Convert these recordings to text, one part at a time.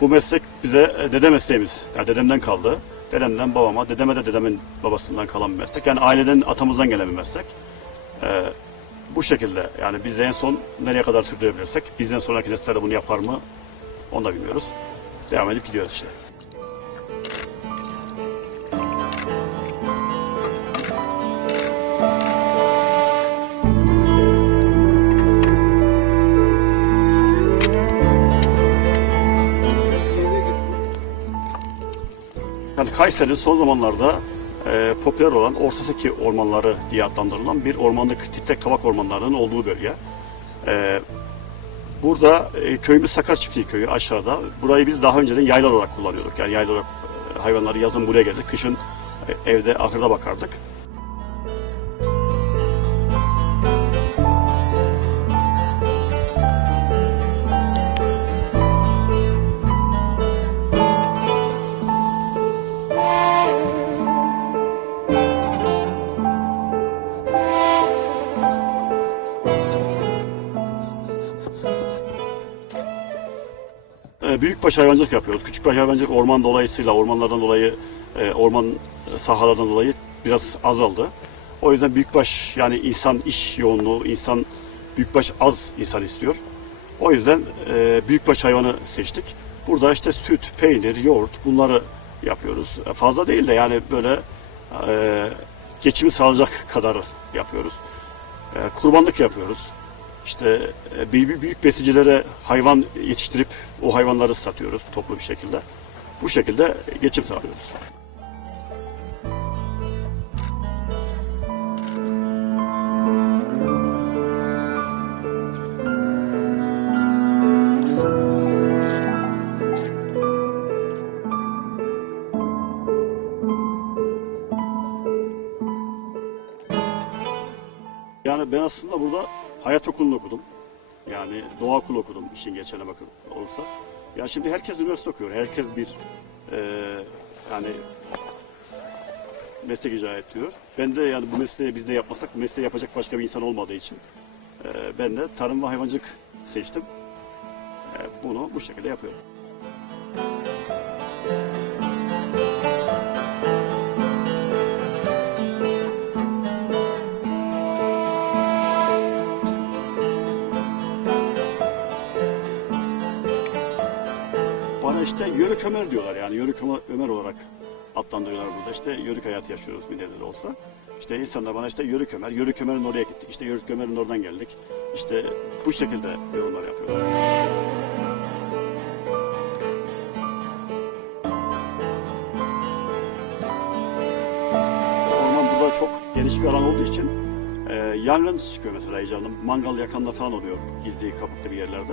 Bu meslek bize e, dede mesleğimiz. Yani dedemden kaldı. Dedemden babama, dedeme de dedemin babasından kalan bir meslek. Yani aileden, atamızdan gelen bir meslek. Ee, bu şekilde yani biz en son nereye kadar sürdürebilirsek, bizden sonraki nesiller de bunu yapar mı onu da bilmiyoruz. Devam edip gidiyoruz işte. Yani Kayseri'nin son zamanlarda e, popüler olan Ortaseki ormanları diye adlandırılan bir ormanlık titrek kavak ormanlarının olduğu bölge. E, burada e, köyümüz Sakar Çiftliği köyü aşağıda. Burayı biz daha önceden yayla olarak kullanıyorduk. Yani yayla olarak e, hayvanları yazın buraya gelirdik, kışın e, evde ahırda bakardık. Büyükbaş hayvancılık yapıyoruz. Küçükbaş hayvancılık orman dolayısıyla, ormanlardan dolayı, e, orman sahalardan dolayı biraz azaldı. O yüzden büyükbaş yani insan iş yoğunluğu, insan büyükbaş az insan istiyor. O yüzden e, büyükbaş hayvanı seçtik. Burada işte süt, peynir, yoğurt bunları yapıyoruz. E, fazla değil de yani böyle e, geçimi sağlayacak kadar yapıyoruz. E, kurbanlık yapıyoruz. İşte e, büyük, büyük besicilere hayvan yetiştirip o hayvanları satıyoruz toplu bir şekilde. Bu şekilde geçim sağlıyoruz. Yani ben aslında burada hayat okulunu okudum. Yani doğa okulu okudum işin geçene bakın olursa. Ya şimdi herkes üniversite okuyor. Herkes bir e, yani meslek icra ediyor. Ben de yani bu mesleği biz de yapmasak mesleği yapacak başka bir insan olmadığı için e, ben de tarım ve hayvancılık seçtim. E, bunu bu şekilde yapıyorum. Bana işte Yörük Ömer diyorlar yani Yörük Ömer- olarak adlandırıyorlar burada. İşte Yörük hayatı yaşıyoruz bir nebze de olsa. İşte insanlar bana işte Yörük Ömer, Yörük Ömer'in oraya gittik. İşte Yörük Ömer'in oradan geldik. İşte bu şekilde yorumlar yapıyorlar. Orman burada çok geniş bir alan olduğu için e, yangın çıkıyor mesela heyecanlı. Mangal yakanda falan oluyor gizli kapaklı bir yerlerde.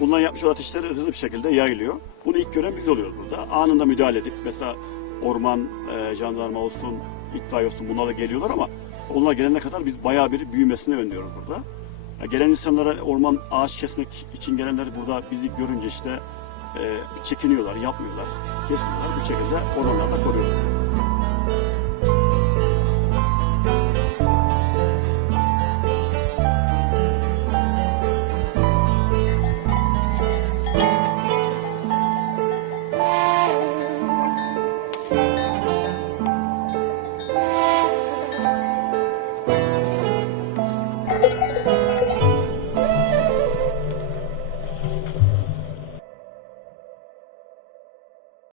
Bundan yapmış olan ateşler hızlı bir şekilde yayılıyor. Bunu ilk gören biz oluyoruz burada. Anında müdahale edip mesela orman, e, jandarma olsun, itfaiye olsun bunlar da geliyorlar ama onlar gelene kadar biz bayağı bir büyümesini önlüyoruz burada. Ya gelen insanlara orman ağaç kesmek için gelenler burada bizi görünce işte e, çekiniyorlar, yapmıyorlar, kesmiyorlar. Bu şekilde ormanları da koruyorlar.